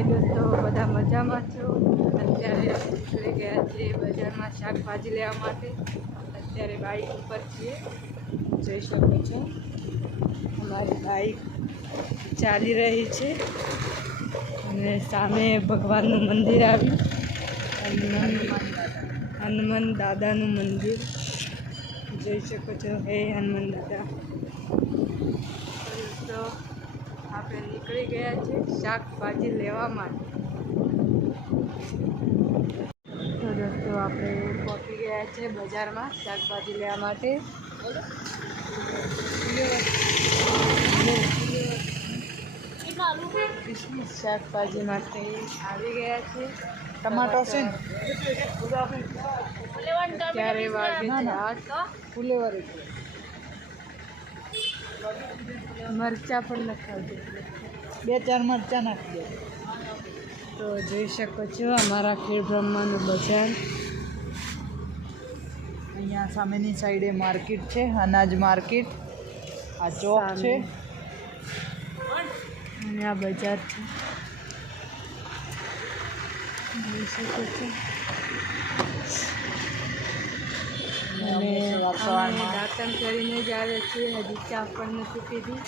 હાય દોસ્તો, બધા મજામાં છો? અત્યારે નીકળી ગયા છીએ બજારમાં શાકભાજી લેવા માટે અત્યારે બાઇક ઉપર છીએ. જોઈ શકો છો, અમારી બાઇક ચાલી રહી છે અને સામે ભગવાનનું મંદિર આવ્યું. હનુમાન હનુમાન દાદાનું મંદિર. જોઈ શકો છો, હે હનુમાન દાદા. નીકળી ગયા છે શાકભાજી લેવા માટે. તો દોસ્તો આપણે પહોંચી ગયા છે બજારમાં શાકભાજી લેવા માટે. શાકભાજી માટે આવી ગયા છે. ટમાટો છે? ત્યારે વાગે મરચાં પણ નખાવજો બે ચાર મરચાં નાખી દે. તો જોઈ શકો છો અમારા ખેડ બ્રહ્માનું બજાર. અહીંયા સામેની સાઈડે માર્કેટ છે અનાજ માર્કેટ. આ ચોક છે. અને આ બજાર છે. જોઈ શકો છો. અને દાંતણ કરીને જ આવે છે હજી ચા પણ નથી પીધી.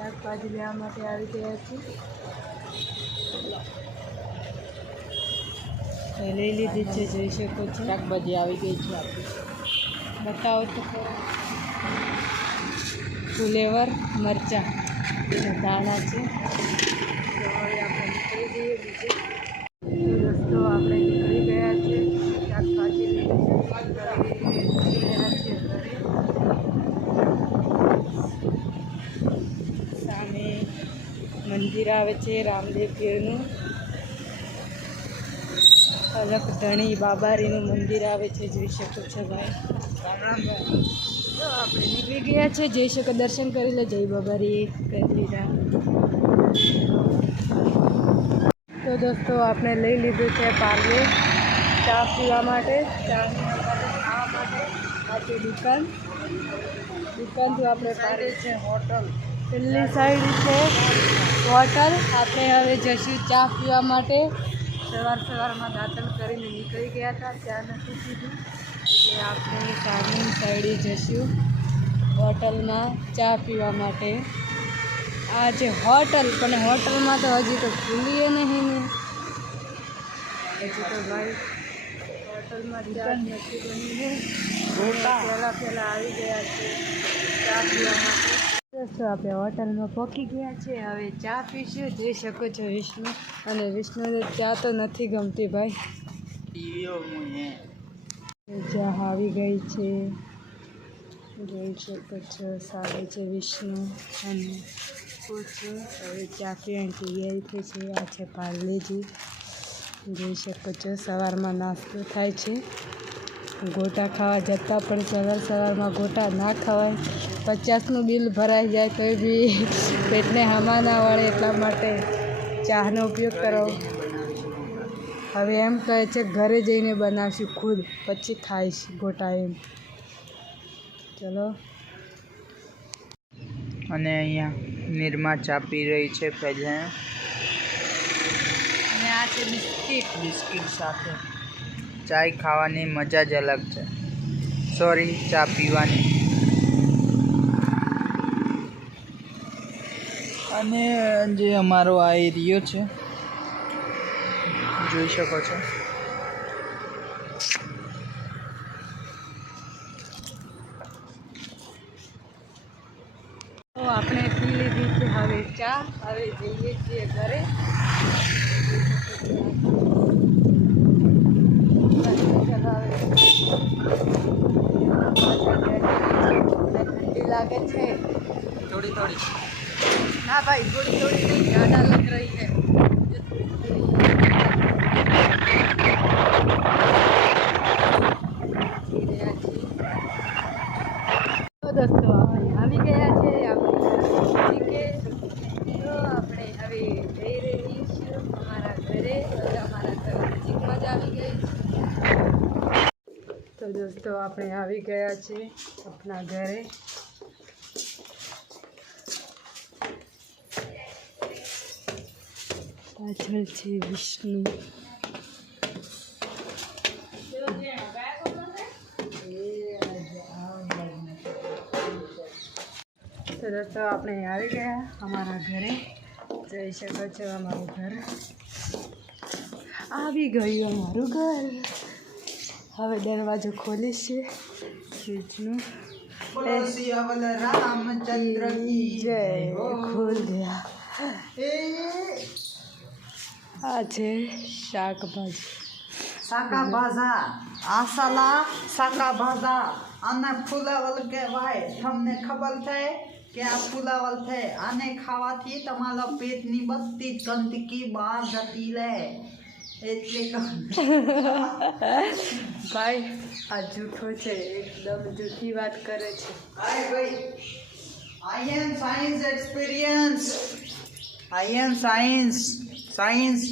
શાકભાજી લેવા માટે આવી ગયા છીએ. લઈ લીધી છે જોઈ શકો છો. શાકભાજી આવી ગઈ છે આપણી. બતાવો તો. ફુલેવર મરચાં. દાણા છે. હવે આપણે નીકળી જઈએ બીજે તો દોસ્તો આપણે નીકળી ગયા છે શાકભાજી લઈને ઘરે જઈ રહ્યા છીએ ઘરે સામે મંદિર આવે છે, રામદેવ પીરનું. અલગ ધણી બાબારીનું મંદિર આવે છે, જોઈ શકો છો ભાઈ. આપણે નીકળી ગયા છે જઈ શકો દર્શન કરી લે, જય બાબારી કરી લીધા તો દોસ્તો, આપણે લઈ લીધું છે પાર્લે ચા પીવા માટે. ચા માટે આ દુકાન. દુકાનથી આપણે પારે છે હોટલ. પેલી સાઈડ છે હોટલ આપણે હવે જઈશું ચા પીવા માટે. સવાર સવારમાં દાંતણ કરીને નીકળી ગયા હતા ચા નથી પીધું. એટલે આપણે ચાની સાઈડે જઈશું હોટલમાં ચા પીવા માટે. આ જે હોટલ પણ હોટલમાં તો હજી તો ખુલીએ નહીં ને. હજી તો ભાઈ હોટલમાં જ નથી બની પહેલાં પહેલાં આવી ગયા છે ચા પીવા માટે. દોસ્તો, આપણે હોટલમાં પહોંચી ગયા છે. હવે ચા પીશું. જોઈ શકો છો વિષ્ણુ. અને વિષ્ણુને ચા તો નથી ગમતી ભાઈ. ચા આવી ગઈ છે. જોઈ શકો છો, સારી છે વિષ્ણુ. અને પૂછું, હવે ચા પીવાની તૈયારી થઈ છે. આ છે પાર્લેજી. જોઈ શકો છો, સવારમાં નાસ્તો થાય છે. ગોટા ખાવા જતાં પણ સવાર સવારમાં ગોટા ના ખવાય. પચાસનું બિલ ભરાઈ જાય તોય બી પેટને હમા ના વળે એટલા માટે ચાનો ઉપયોગ કરો. હવે એમ કહે છે ઘરે જઈને બનાવશું ખુદ પછી ખાઈશ ગોટા એમ. ચલો. અને અહીંયા નિરમા ચા પી રહી છે પહેલાં. અને આ છે બિસ્કિટ. બિસ્કિટ સાથે. ચાય ખાવાની મજા જ અલગ છે. સોરી ચા પીવાની. અને જે અમારો આ એરિયો છે જોઈ શકો છો. તો આપણે પી લીધી છે હવે ચા હવે જઈએ છીએ ઘરે. ઠંડી લાગે છે થોડી થોડી. ના ભાઈ, થોડી થોડી યાદ અલગ રહી છે. દોસ્તો આવી ગયા છે આપણે. આપણે હવે અમારા ઘરે. અમારા ઘર નજીકમાં જ આવી ગઈ તો દોસ્તો, આપણે આવી ગયા છીએ આપણા ઘરે. પાછળ છે વિષ્ણુ તો દોસ્તો આપણે આવી ગયા અમારા ઘરે. જઈ શકો છો અમારું ઘર. આવી ગયું અમારું ઘર. હવે દરવાજો ખોલીશ છે. સિયાવલ રામચંદ્ર જય ખોલ ગયા આ છે શાકભાજી. શાકા ભાજા આસાલા શાકા ભાજા આને ફુલાવલ કહેવાય. તમને ખબર છે કે આ ફુલાવલ છે. આને ખાવાથી તમારા પેટની બધી ગંદકી બહાર જતી રહે. એટલે. ભાઈ આ જૂઠો છે. એકદમ જૂઠી વાત કરે છે. Hi, ભાઈ. Science experience I am I science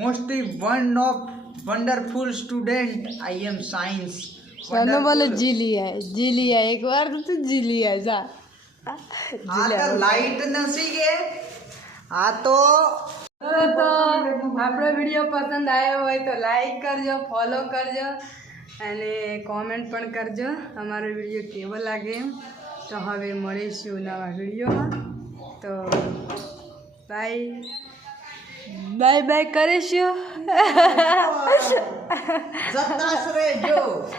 mostly one of wonderful student I am science મને બોલો જીલિયા જીલિયા એક વાર તો જીલિયા જા. આ તો લાઈટ નથી કે આ તો તો આપણો વીડિયો પસંદ આવ્યો હોય તો લાઈક કરજો ફોલો કરજો અને કોમેન્ટ પણ કરજો. અમારો વીડિયો કેવો લાગે એમ? તો હવે મળીશું નવા વિડીયોમાં. તો બાય બાય બાય કરીશું. રહેજો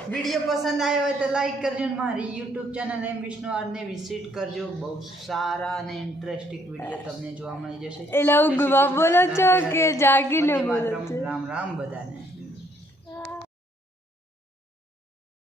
વીડિયો પસંદ આવ્યો હોય તો લાઈક કરજો મારી યુટ્યુબ ચેનલ એમ વિષ્ણુ આરને વિઝિટ કરજો. બહુ સારા અને ઇન્ટરેસ્ટિંગ વીડિયો તમને જોવા મળી જશે. એટલે હું બોલો છો કે જાગીને બોલો રામ રામ રામ બધાને.